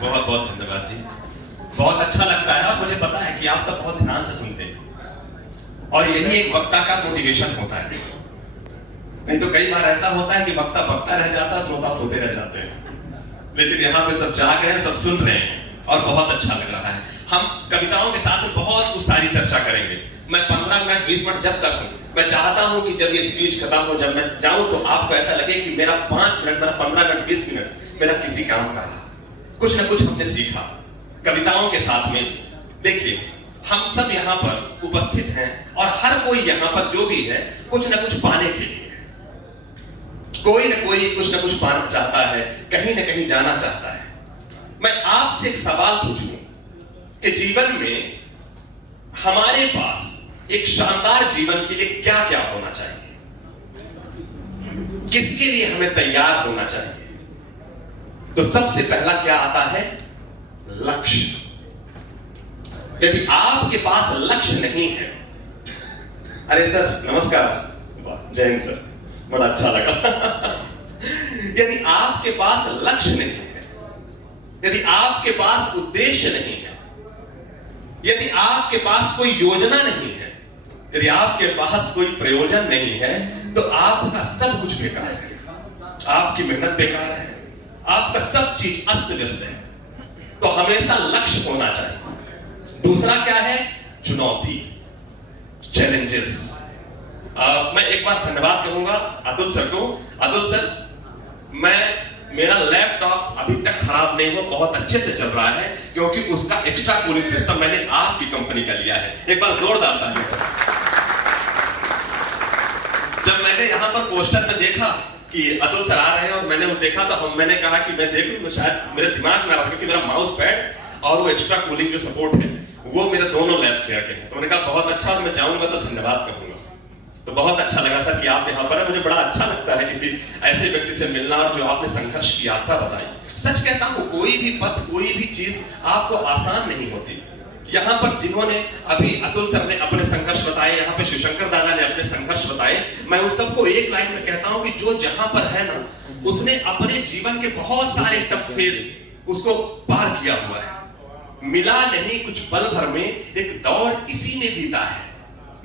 बहुत बहुत धन्यवाद जी। बहुत अच्छा लगता है। मुझे पता है कि आप सब बहुत ध्यान से सुनते हैं और यही एक वक्ता का मोटिवेशन होता है। नहीं तो कई बार ऐसा होता है कि वक्ता वक्ता रह जाता है, श्रोता सोते रह जाते हैं। लेकिन यहाँ पे सब जाग रहे हैं, सब सुन रहे हैं और बहुत अच्छा लग रहा है। हम कविताओं के साथ बहुत कुछ सारी चर्चा करेंगे। मैं 15 मिनट 20 मिनट जब तक हूं, मैं चाहता हूं कि जब ये स्पीच खत्म हो, जब मैं जाऊं तो आपको ऐसा लगे कि मेरा 5 मिनट, मेरा 15 मिनट 20 मिनट मेरा किसी काम का रहा। कुछ ना कुछ हमने सीखा कविताओं के साथ में। देखिए, हम सब यहाँ पर उपस्थित हैं और हर कोई यहाँ पर जो भी है कुछ ना कुछ पाने के लिए, कोई ना कोई कुछ ना कुछ पाना चाहता है, कहीं ना कहीं जाना चाहता है। मैं आपसे एक सवाल पूछूं कि जीवन में हमारे पास एक शानदार जीवन के लिए क्या क्या होना चाहिए, किसके लिए हमें तैयार होना चाहिए? तो सबसे पहला क्या आता है? लक्ष्य। यदि आपके पास लक्ष्य नहीं है, अरे सर नमस्कार, जय हिंद सर, बड़ा अच्छा लगा। यदि आपके पास लक्ष्य नहीं है, यदि आपके पास उद्देश्य नहीं है, यदि आपके पास कोई योजना नहीं है, यदि आपके पास कोई प्रयोजन नहीं है, तो आपका सब कुछ बेकार है। आपकी मेहनत बेकार है, आपका सब चीज अस्त व्यस्त है। तो हमेशा लक्ष्य होना चाहिए। दूसरा क्या है? चुनौती, चैलेंजेस। मैं एक बार धन्यवाद करूंगा अतुल सर को। अतुल सर, मेरा लैपटॉप अभी तक खराब नहीं हुआ, बहुत अच्छे से चल रहा है, क्योंकि उसका एक्स्ट्रा कूलिंग सिस्टम मैंने आपकी कंपनी का लिया है। एक बार जोरदार ताली सर। जब मैंने यहां पर पोस्टर पे देखा कि अतुल सर आ रहे हैं और मैंने वो देखा, तो मैंने कहा कि मैं देख लूं, शायद मेरे दिमाग में आ रहा था कि मेरा माउस पैड और वो एक्स्ट्रा कूलिंग जो सपोर्ट है वो मेरे दोनों लैब के हैं। तो मैंने कहा बहुत अच्छा, और मैं जाऊंगा तो धन्यवाद कहूंगा। तो बहुत अच्छा लगा सर कि आप यहाँ पर हैं। मुझे बड़ा अच्छा लगता है किसी ऐसे व्यक्ति से मिलना और जो आपने संघर्ष की यात्रा बताई। सच कहता हूं, कोई भी पथ, कोई भी चीज आपको आसान नहीं होती। यहाँ पर जिन्होंने अभी अतुल सर ने अपने संघर्ष बताए, यहाँ पे शिवशंकर दादा ने अपने संघर्ष बताए, मैं उन सबको एक लाइन में कहता हूं कि जो जहां पर है ना, उसने अपने जीवन के बहुत सारे टफ फेज उसको पार किया हुआ है। मिला नहीं कुछ पल भर में, एक दौर इसी में बीता है।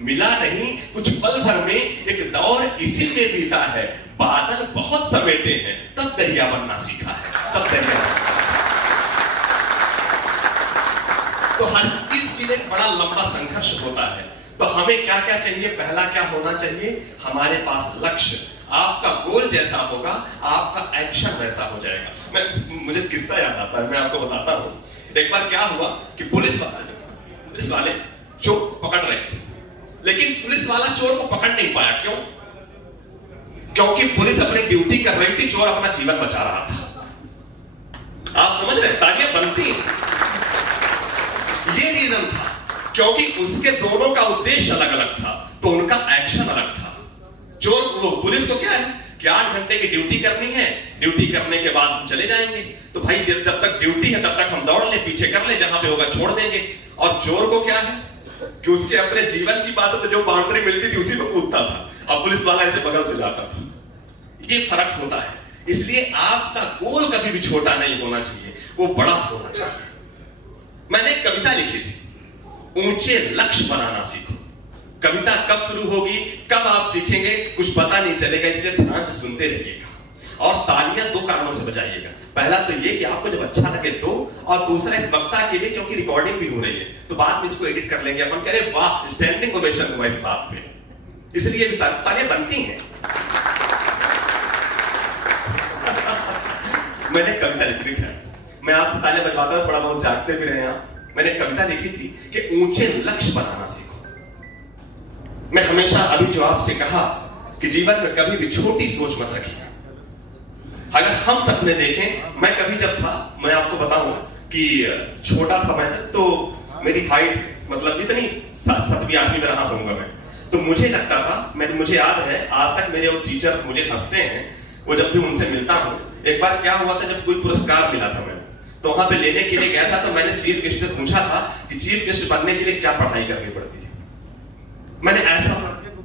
मिला नहीं कुछ पल भर में, एक दौर इसी में बीता है। बादल बहुत समेटे हैं, तब दरिया बनना सीखा है, तब दरिया बनना सीखा। तो हर चीज के लिए बड़ा लंबा संघर्ष होता है। तो हमें क्या क्या चाहिए? पहला क्या होना चाहिए? हमारे पास लक्ष्य। आपका गोल जैसा होगा, आपका एक्शन वैसा हो जाएगा। मुझे किस्सा याद आता है, मैं आपको बताता हूं। एक बार क्या हुआ कि पुलिस वाले चोर पकड़ रहे थे, लेकिन पुलिस वाला चोर को पकड़ नहीं पाया। क्यों? क्योंकि पुलिस अपनी ड्यूटी कर रही थी, चोर अपना जीवन बचा रहा था। आप समझ रहे? तालियां बनती हैं। ये रीजन था, क्योंकि उसके दोनों का उद्देश्य अलग अलग था, तो उनका एक्शन अलग था। चोर, पुलिस को क्या है कि 8 घंटे की ड्यूटी करनी है, ड्यूटी करने के बाद हम चले जाएंगे। तो भाई जब तक ड्यूटी है तब तक हम दौड़ ले, पीछे कर ले, जहां पे होगा छोड़ देंगे। और चोर को क्या है कि उसके अपने जीवन की बात है, तो जो बाउंड्री मिलती थी उसी में कूदता था, अब पुलिस वाला ऐसे बगल से जाता था। ये फर्क होता है। इसलिए आपका गोल कभी भी छोटा नहीं होना चाहिए, वो बड़ा होना चाहिए। मैंने एक कविता लिखी थी, ऊंचे लक्ष्य बनाना सीखो। कविता कब शुरू होगी, कब आप सीखेंगे, कुछ पता नहीं चलेगा, इसलिए ध्यान से सुनते रहिएगा। और तालियां 2 कारणों से बजाइएगा। पहला तो ये कि आपको जब अच्छा लगे तो, और दूसरा इस वक्ता के लिए, क्योंकि रिकॉर्डिंग भी हो रही है, तो बाद में इसको एडिट कर लेंगे अपन। कह रहे वाह, स्टैंडिंग ओवेशन हुआ इस बात पे, इसलिए भी तालियां बनती हैं। मैंने कविता लिखी थी, मैं आपसे तालियां बजवाता हूं, थोड़ा बहुत जागते भी रहे आप। मैंने कविता लिखी थी कि ऊंचे लक्ष्य बनाना सीखो। मैं हमेशा अभी जो आपसे कहा कि जीवन में कभी भी छोटी सोच मत रखिए। अगर हम सपने देखें, मैं कभी जब था, मैं आपको बताऊं कि छोटा था मैं, तो मेरी हाइट मतलब इतनी 7वीं 8वीं में रहा होऊंगा मैं, तो मुझे लगता था, मुझे याद है आज तक, मेरे टीचर मुझे हंसते हैं, वो जब भी उनसे मिलता हूं। एक बार क्या हुआ था, जब कोई पुरस्कार मिला था मैं, तो वहां पे लेने के लिए गया था, तो मैंने चीफ गेस्ट से पूछा था कि चीफ गेस्ट बनने के लिए क्या पढ़ाई करनी पड़ती है। मैंने ऐसा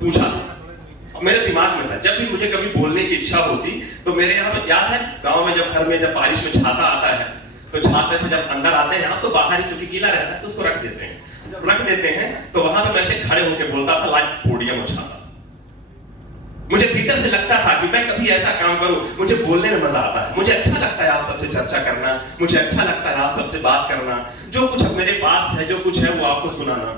पूछा था, मेरे दिमाग में था। जब भी मुझे कभी बोलने की इच्छा होती, तो मेरे यहाँ याद है, गांव में जब घर में जब बारिश में छाता आता है, तो छाते से जब अंदर आते हैं आप तो बाहर ही चूंकि गीला रहता है तो उसको रख देते हैं। जब रख देते हैं तो वहां पे मैं से खड़े होकर बोलता था लाइक पोडियम उछाता। मुझे भीतर से लगता था कि मैं कभी ऐसा काम करूं, मुझे बोलने में मजा आता है, मुझे अच्छा लगता है आप सबसे चर्चा करना, मुझे अच्छा लगता है आप सबसे बात करना, जो कुछ अब मेरे पास है जो कुछ है वो आपको सुनाना।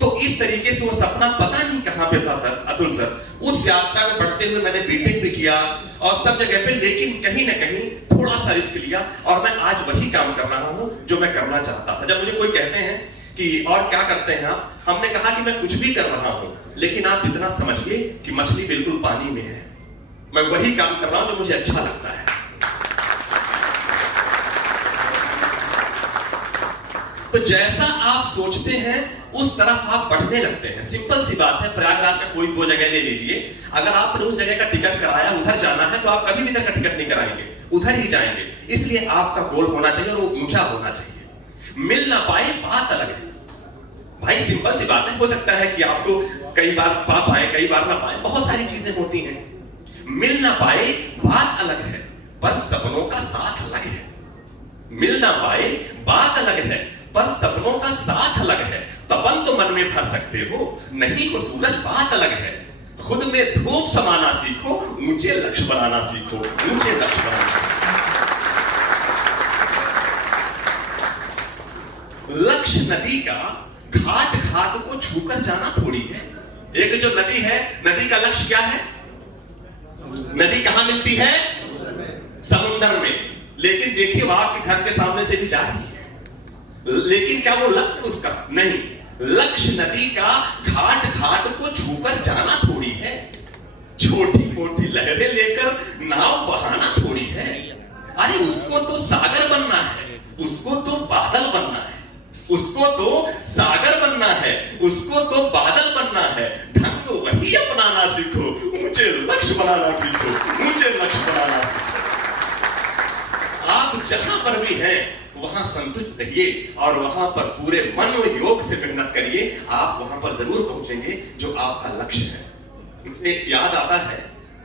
तो इस तरीके से वो सपना पता नहीं कहां पे था सर, अतुल सर। उस यात्रा में बढ़ते हुए मैंने बीटेक भी किया और सब जगह पे, लेकिन कहीं ना कहीं थोड़ा सा रिस्क लिया और मैं आज वही काम कर रहा हूं जो मैं करना चाहता था। जब मुझे कोई कहते हैं कि और क्या करते हैं आप, हमने कहा कि मैं कुछ भी कर रहा हूं, लेकिन आप इतना समझिए कि मछली बिल्कुल पानी में है। मैं वही काम कर रहा हूं जो मुझे अच्छा लगता है। तो जैसा आप सोचते हैं उस तरफ आप बढ़ने लगते हैं। सिंपल सी बात है, प्रयागराज का कोई 2 जगह ले लीजिए, अगर आपने उस जगह का टिकट कराया, उधर जाना है तो आप कभी भी इधर का टिकट नहीं कराएंगे, उधर ही जाएंगे। इसलिए आपका गोल होना चाहिए और वो ऊंचा होना चाहिए। मिल ना पाए बात अलग है भाई, सिंपल सी बात है। हो सकता है कि आपको कई बार पा पाए, कई बार ना पाए, बहुत सारी चीजें होती हैं। मिल ना पाए बात अलग है, पर सपनों का साथ अलग है। मिल ना पाए बात अलग है, पर सपनों का साथ अलग है। तपन तो मन में भर सकते हो, नहीं हो सूरज बात अलग है। खुद में धूप समाना सीखो, ऊंचे लक्ष्य बनाना सीखो, ऊंचे लक्ष्य बनाना सीखो। लक्ष्य नदी का घाट घाट को छूकर जाना थोड़ी है। एक जो नदी है, नदी का लक्ष्य क्या है? नदी कहां मिलती है? समुद्र में। लेकिन देखिए वो आपके घर के सामने से भी जा रही है, लेकिन क्या वो लक्ष्य उसका? नहीं। लक्ष्य नदी का घाट घाट को छूकर जाना थोड़ी है। छोटी मोटी लहरें लेकर नाव बहाना थोड़ी है। अरे उसको तो सागर बनना है, उसको तो बादल बनना है, उसको तो सागर बनना है, उसको तो बादल बनना है। ढंग वही अपनाना सीखो, ऊंचे लक्ष्य बनाना सीखो, ऊंचे लक्ष्य बनाना सीखो। आप जहां पर भी हैं वहां संतुष्ट रहिए और वहां पर पूरे मन और योग से मेहनत करिए। आप वहां पर जरूर पहुंचेंगे जो आपका लक्ष्य है। मुझे याद आता है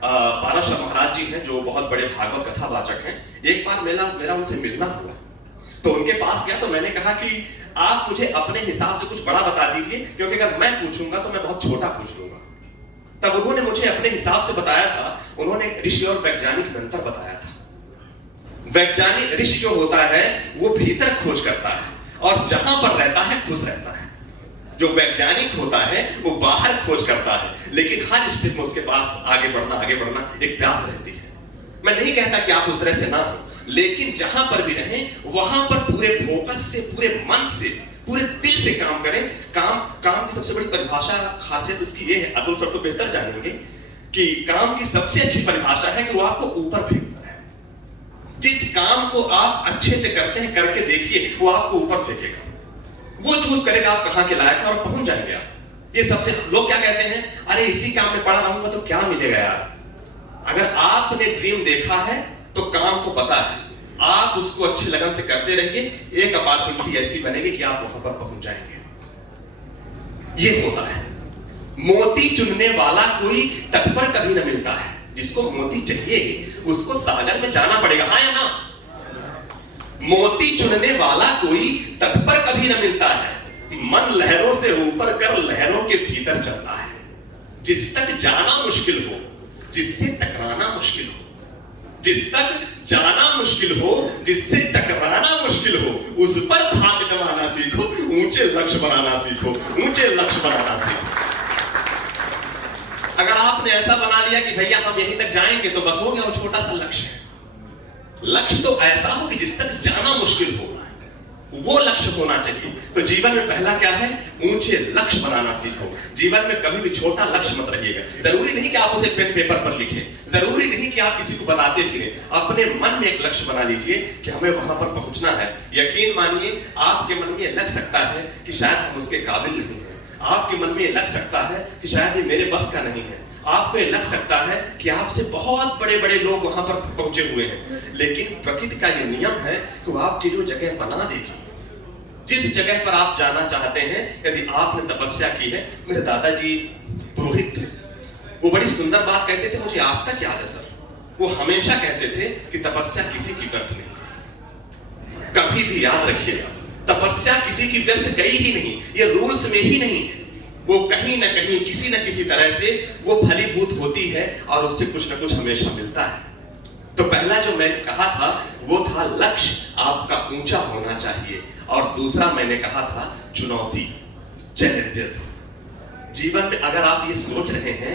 पाराशर महाराज जी हैं जो बहुत बड़े भागवत कथावाचक हैं। एक बार मेरा उनसे मिलना हुआ, तो उनके पास गया तो मैंने कहा कि आप मुझे अपने हिसाब से कुछ बड़ा बता दीजिए, क्योंकि अगर मैं पूछूंगा तो मैं बहुत छोटा पूछ लूंगा। तब उन्होंने मुझे अपने हिसाब से बताया था। उन्होंने ऋषि और वैज्ञानिक में अंतर बताया था। वैज्ञानिक ऋषि जो होता है वो भीतर खोज करता है और जहां पर रहता है खुश रहता है। जो वैज्ञानिक होता है वो बाहर खोज करता है, लेकिन हर स्टेप में उसके पास आगे बढ़ना एक प्यास रहती है। मैं नहीं कहता कि आप उस तरह से ना हो, लेकिन जहां पर भी रहें वहां पर पूरे फोकस से, पूरे मन से, पूरे दिल से काम करें। काम की सबसे बड़ी परिभाषा, खासियत उसकी ये है, अतुल सर तो बेहतर जानेंगे, कि काम की सबसे अच्छी परिभाषा है कि वो आपको ऊपर फेंकता है। जिस काम को आप अच्छे से करते हैं, करके देखिए, वो आपको ऊपर फेंकेगा। वो चूज करेगा आप कहां के लायक हैं और पहुंच जाएंगे आप। ये सबसे, लोग क्या कहते हैं, अरे इसी काम में पड़ा रहूंगा तो क्या मिलेगा यार। अगर आपने ड्रीम देखा है तो काम को पता है, आप उसको अच्छी लगन से करते रहिए। एक अपॉर्चुनिटी ऐसी बनेगी कि आप वहां पर पहुंच जाएंगे। ये होता है। मोती चुनने वाला कोई तट पर कभी न मिलता है। जिसको मोती चाहिए उसको सागर में जाना पड़ेगा, हाँ या ना? मोती चुनने वाला कोई तट पर कभी न मिलता है। मन लहरों से ऊपर कर लहरों के भीतर चलता है। जिस तक जाना मुश्किल हो, जिससे टकराना मुश्किल हो, जिस तक जाना मुश्किल हो, जिससे टकराना मुश्किल हो, उस पर धाक जमाना सीखो, ऊंचे लक्ष्य बनाना सीखो, ऊंचे लक्ष्य बनाना सीखो। अगर आपने ऐसा बना लिया कि भैया हम यहीं तक जाएंगे, तो बस हो गया, वो छोटा सा लक्ष्य है। लक्ष्य तो ऐसा हो कि जिस तक जाना मुश्किल हो, वो लक्ष्य होना चाहिए। तो जीवन में पहला क्या है? ऊंचे लक्ष्य बनाना सीखो। जीवन में कभी भी छोटा लक्ष्य मत रहिएगा। जरूरी नहीं कि आप उसे पेन पेपर पर लिखें, जरूरी नहीं कि आप किसी को बताते फिरें। अपने मन में एक लक्ष्य बना लीजिए कि हमें वहां पर पहुंचना है। यकीन मानिए, आपके मन में लग सकता है कि शायद हम उसके काबिल नहीं है। आपके मन में लग सकता है कि शायद ये मेरे बस का नहीं है। आपको लग सकता है कि आपसे बहुत बड़े बड़े लोग वहां पर पहुंचे हुए हैं, लेकिन प्रकृति का ये नियम है कि वो आपकी जो जगह बना देगी, जिस जगह पर आप जाना चाहते हैं। यदि आपने तपस्या की है, मेरे दादाजी पुरोहित थे, वो बड़ी सुंदर बात कहते थे, मुझे आज तक याद है सर। वो हमेशा कहते थे कि तपस्या किसी की व्यर्थ नहीं है। कभी भी याद रखिएगा, तपस्या किसी की व्यर्थ गई ही नहीं, ये रूल्स में ही नहीं है। वो कहीं ना कहीं किसी न किसी तरह से वो फलीभूत होती है और उससे कुछ ना कुछ हमेशा मिलता है। तो पहला जो मैंने कहा था वो था लक्ष्य आपका ऊंचा होना चाहिए, और दूसरा मैंने कहा था चुनौती, चैलेंजेस। जीवन में अगर आप ये सोच रहे हैं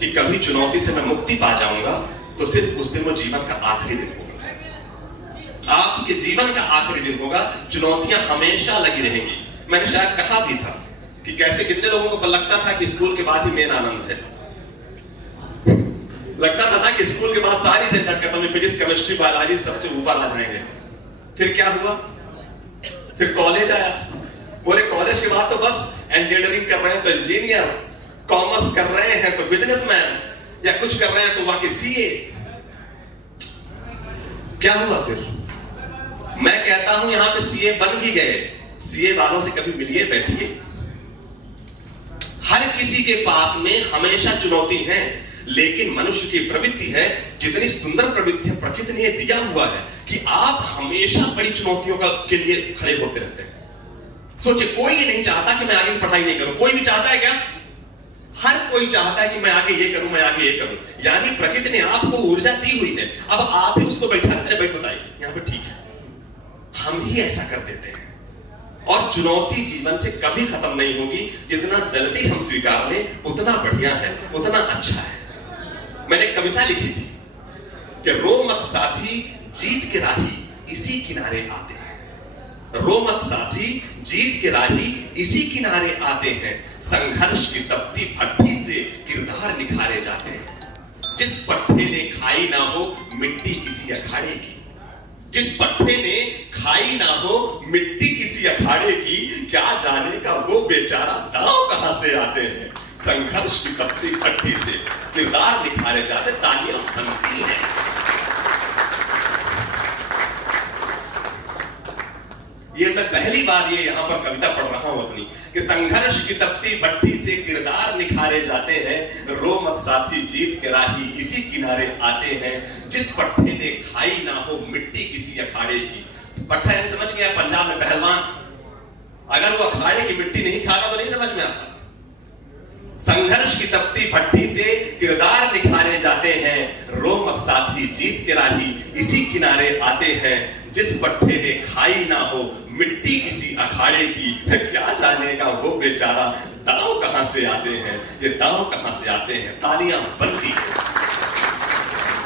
कि कभी चुनौती से मैं मुक्ति पा जाऊंगा, तो सिर्फ उस दिन वो जीवन का आखिरी दिन होगा, आपके जीवन का आखिरी दिन होगा। चुनौतियां हमेशा लगी रहेंगी। मैंने शायद कहा भी था कि कैसे कितने लोगों को लगता था कि स्कूल के बाद ही मेन आनंद है, लगता था ना कि स्कूल के बाद सारी झंझट खत्म, फिजिक्स केमिस्ट्री बायोलॉजी सबसे ऊपर आ जाएंगे। फिर क्या हुआ? फिर कॉलेज आया। पूरे कॉलेज के बाद तो बस इंजीनियरिंग कर रहे हैं तो इंजीनियर, कॉमर्स कर रहे हैं तो बिजनेसमैन, या कुछ कर रहे हैं तो वहां के सीए। क्या हुआ फिर? मैं कहता हूं यहां पे सीए बन भी गए। सीए वालों से कभी मिलिए, बैठिए। हर किसी के पास में हमेशा चुनौती है, लेकिन मनुष्य की प्रवृत्ति है, कितनी सुंदर प्रवृत्ति है, प्रकृति ने दिया हुआ है कि आप हमेशा बड़ी चुनौतियों के लिए खड़े होते रहते हैं। सोचिए, कोई ये नहीं चाहता कि मैं आगे पढ़ाई नहीं करूं। कोई भी चाहता है क्या? हर कोई चाहता है कि मैं आगे ये करूं, मैं आगे ये करूं। यानी प्रकृति ने आपको ऊर्जा दी हुई है, अब आप ही उसको बैठा देते हैं, भाई बताइए यहां पे ठीक है। हम ही ऐसा कर देते हैं, और चुनौती जीवन से कभी खत्म नहीं होगी। जितना जल्दी हम स्वीकार लें उतना बढ़िया है, उतना अच्छा है। मैंने एक कविता लिखी थी कि रो मत साथी जीत के राही इसी किनारे आते हैं। रो मत साथी जीत के राही इसी किनारे आते हैं। संघर्ष की तपती भट्ठी से किरदार निखारे जाते हैं। जिस पट्टे ने खाई ना हो मिट्टी किसी अखाड़े की, जिस पट्टे ने खाई ना हो मिट्टी किसी अखाड़े की, क्या जाने का वो बेचारा दांव कहां से आते हैं। संघर्ष की तपती भट्ठी से किरदार निखारे जाते, तालियां बनती हैं। ये मैं पहली बार ये यहां पर कविता पढ़ रहा हूं अपनी, कि संघर्ष की तपती भट्ठी से किरदार निखारे जाते हैं। रो मत साथी जीत के राही इसी किनारे आते हैं। जिस पट्टे ने खाई ना हो मिट्टी किसी अखाड़े की। पट्टा यानी समझ गया, पंजाब में पहलवान, अगर वो अखाड़े की मिट्टी नहीं खागा तो नहीं समझ में आता। संघर्ष की तपती भट्ठी से किरदार निखारे जाते हैं। रो मत साथी जीत के राही इसी किनारे आते हैं। जिस पट्टे ने खाई ना हो मिट्टी किसी अखाड़े की, क्या जानेगा वो बेचारा दांव कहां से आते हैं। ये दांव कहां से आते हैं, तालियां बनती हैं।